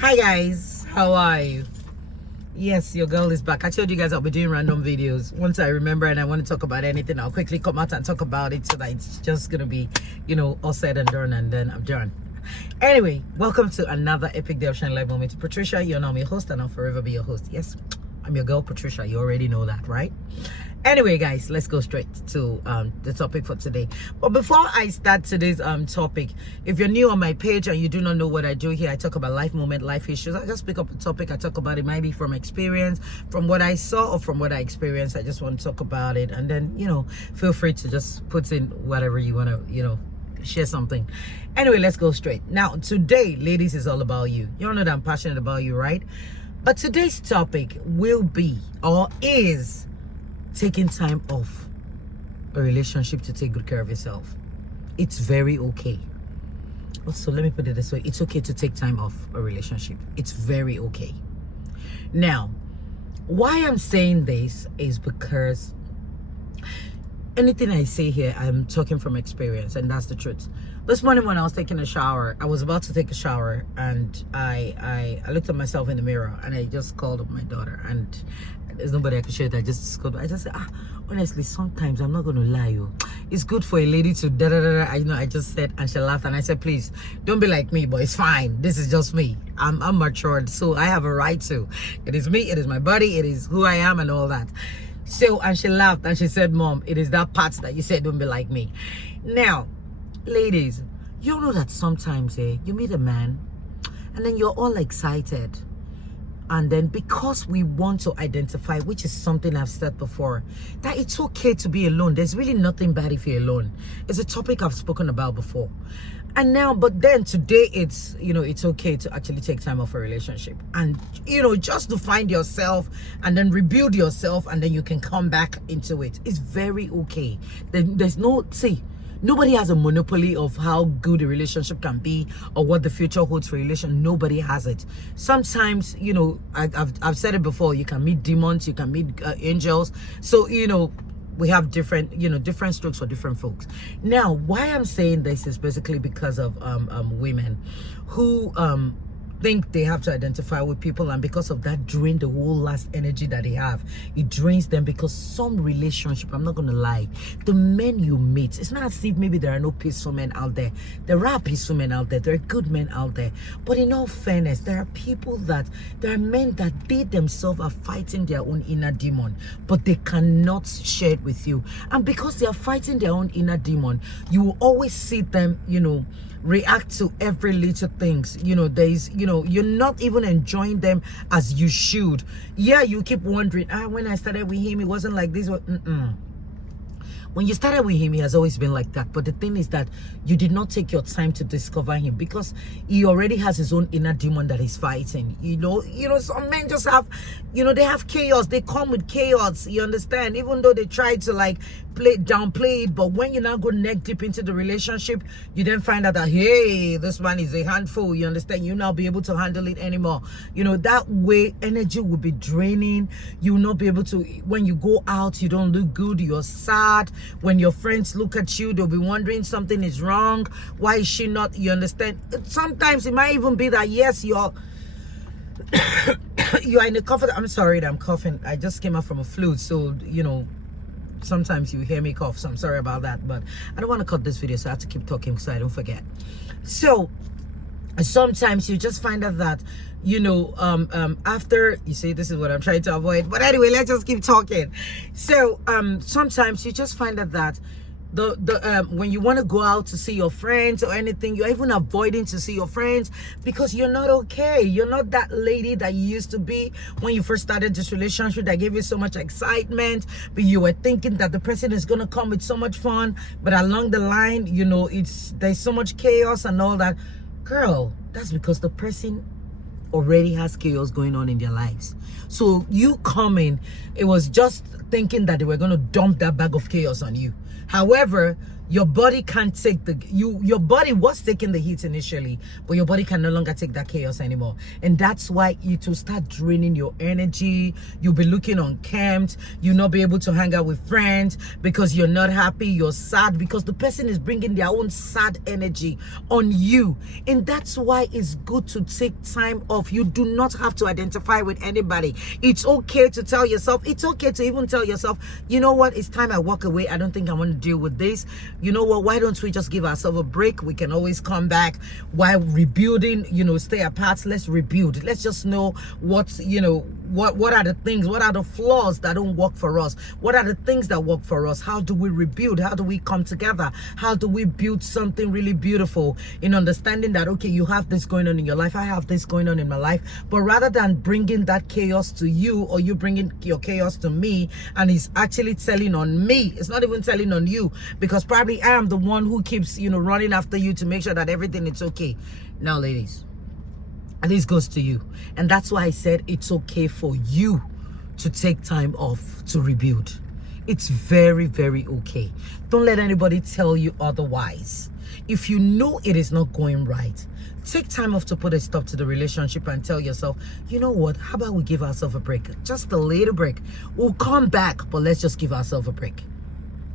Hi guys, how are you? Yes, your girl is back. I told you guys I'll be doing random videos. Once I remember and I want to talk about anything, I'll quickly come out and talk about it so that it's just gonna be, all said and done, and then I'm done. Anyway, welcome to another epic day of Shine Live moment. Patricia, you're now my host and I'll forever be your host. Yes, I'm your girl Patricia. You already know that, right? Anyway, guys, let's go straight to the topic for today. But before I start today's topic, if you're new on my page and you do not know what I do here, I talk about life moment, life issues. I just pick up a topic. I talk about it maybe from experience, from what I saw or from what I experienced. I just want to talk about it, and then feel free to just put in whatever you want to share something. Anyway, let's go straight. Now, today, ladies, is all about you. You all know that I'm passionate about you, right? But today's topic will be or is taking time off a relationship to take good care of yourself. It's very okay. Also, let me put it this way. It's okay to take time off a relationship. It's very okay. Now, why I'm saying this is because anything I say here, I'm talking from experience, and that's the truth. This morning when I was taking a shower, I was about to take a shower, and I looked at myself in the mirror, and I just called up my daughter, and there's nobody I could share that. I just said, honestly, sometimes I'm not going to lie, it's good for a lady to I just said, and she laughed, and I said, please don't be like me, but it's fine. This is just me. I'm matured, so I have a right to. It is me. It is my body. It is who I am, and all that. So, and she laughed, and she said, Mom, it is that part that you said don't be like me. Now, ladies, you know that sometimes you meet a man and then you're all excited, and then because we want to identify, which is something I've said before, that it's okay to be alone. There's really nothing bad if you're alone. It's a topic I've spoken about before. And now, but then today, it's it's okay to actually take time off a relationship, and just to find yourself and then rebuild yourself, and then you can come back into it. It's very okay. There's nobody has a monopoly of how good a relationship can be or what the future holds for a relation. Nobody has it. Sometimes, I've said it before, you can meet demons, you can meet angels. So, we have different strokes for different folks. Now, why I'm saying this is basically because of women who think they have to identify with people, and because of that drain the whole last energy that they have. It drains them, because some relationship, I'm not gonna lie, the men you meet, it's not as if maybe there are no peaceful men out there. There are peaceful men out there, there are good men out there, but in all fairness, there are men that they themselves are fighting their own inner demon, but they cannot share it with you. And because they are fighting their own inner demon, you will always see them react to every little things. You're not even enjoying them as you should. Yeah, you keep wondering, when I started with him, it wasn't like this. When you started with him, he has always been like that. But the thing is that you did not take your time to discover him, because he already has his own inner demon that he's fighting. Some men just have, they have chaos. They come with chaos. You understand? Even though they try to downplay it, but when you now go neck deep into the relationship, you then find out that, hey, this man is a handful. You understand? You'll not be able to handle it anymore. That way energy will be draining. You will not be able to, when you go out, you don't look good. You're sad. When your friends look at you, they'll be wondering something is wrong. Why is she not? You understand? Sometimes it might even be that, yes, you're in a comfort. I'm sorry that I'm coughing. I just came out from a flu, so sometimes you hear me cough, so I'm sorry about that. But I don't want to cut this video, so I have to keep talking so I don't forget. So sometimes you just find out that after, you see, this is what I'm trying to avoid, but anyway, let's just keep talking. So sometimes you just find out that when you want to go out to see your friends or anything, you're even avoiding to see your friends because you're not okay. You're not that lady that you used to be when you first started this relationship that gave you so much excitement, but you were thinking that the person is going to come with so much fun, but along the line, there's so much chaos and all that. Girl, that's because the person already has chaos going on in their lives. So you coming, it was just thinking that they were going to dump that bag of chaos on you. However, Your body can't take your body was taking the heat initially, but your body can no longer take that chaos anymore. And that's why it will start draining your energy. You'll be looking unkempt. You'll not be able to hang out with friends because you're not happy, you're sad, because the person is bringing their own sad energy on you. And that's why it's good to take time off. You do not have to identify with anybody. It's okay to tell yourself, it's okay to even tell yourself, you know what, it's time I walk away. I don't think I want to deal with this. You know what, why don't we just give ourselves a break? We can always come back while rebuilding, stay apart. Let's rebuild. Let's just know what's, what are the things, what are the flaws that don't work for us? What are the things that work for us? How do we rebuild? How do we come together? How do we build something really beautiful in understanding that, okay, you have this going on in your life, I have this going on in my life, but rather than bringing that chaos to you or you bringing your chaos to me, and it's actually telling on me, it's not even telling on you, because probably I am the one who keeps, running after you to make sure that everything is okay. Now, ladies, and this goes to you. And that's why I said it's okay for you to take time off to rebuild. It's very, very okay. Don't let anybody tell you otherwise. If you know it is not going right, take time off to put a stop to the relationship and tell yourself, you know what, how about we give ourselves a break? Just a little break. We'll come back, but let's just give ourselves a break.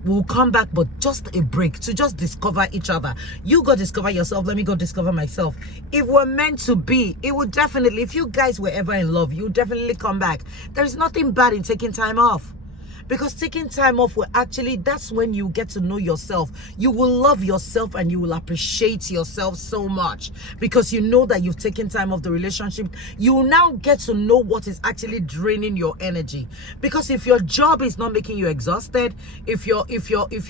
We'll come back, but just a break to just discover each other. You go discover yourself, let me go discover myself. If we're meant to be, it would definitely, if you guys were ever in love, you would definitely come back. There's nothing bad in taking time off. Because taking time off will actually, that's when you get to know yourself. You will love yourself and you will appreciate yourself so much. Because you know that you've taken time off the relationship. You will now get to know what is actually draining your energy. Because if your job is not making you exhausted, if your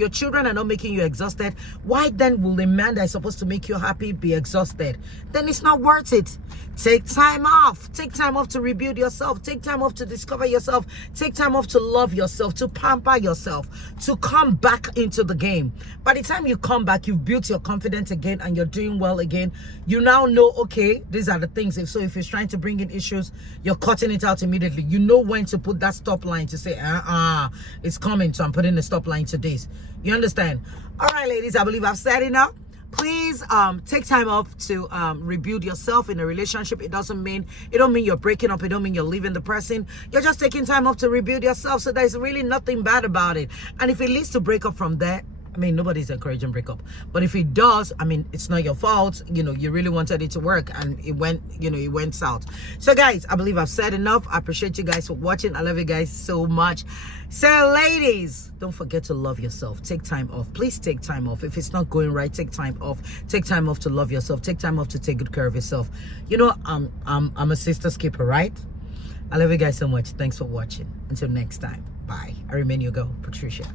children are not making you exhausted, why then will the man that is supposed to make you happy be exhausted? Then it's not worth it. Take time off. Take time off to rebuild yourself. Take time off to discover yourself. Take time off to love yourself, to pamper yourself, to come back into the game. By the time you come back, you've built your confidence again and you're doing well again. You now know, okay, these are the things. If he's trying to bring in issues, you're cutting it out immediately. You know when to put that stop line to say, it's coming, so I'm putting the stop line to this. You understand? All right, ladies, I believe I've said enough. Please take time off to rebuild yourself in a relationship. It don't mean you're breaking up. It don't mean you're leaving the person. You're just taking time off to rebuild yourself. So there's really nothing bad about it. And if it leads to breakup from there, I mean, nobody's encouraging breakup. But if it does, I mean, it's not your fault. You really wanted it to work and it went south. So guys, I believe I've said enough. I appreciate you guys for watching. I love you guys so much. So ladies, don't forget to love yourself. Take time off. Please take time off. If it's not going right, take time off. Take time off to love yourself. Take time off to take good care of yourself. I'm a sister's keeper, right? I love you guys so much. Thanks for watching. Until next time. Bye. I remain your girl, Patricia.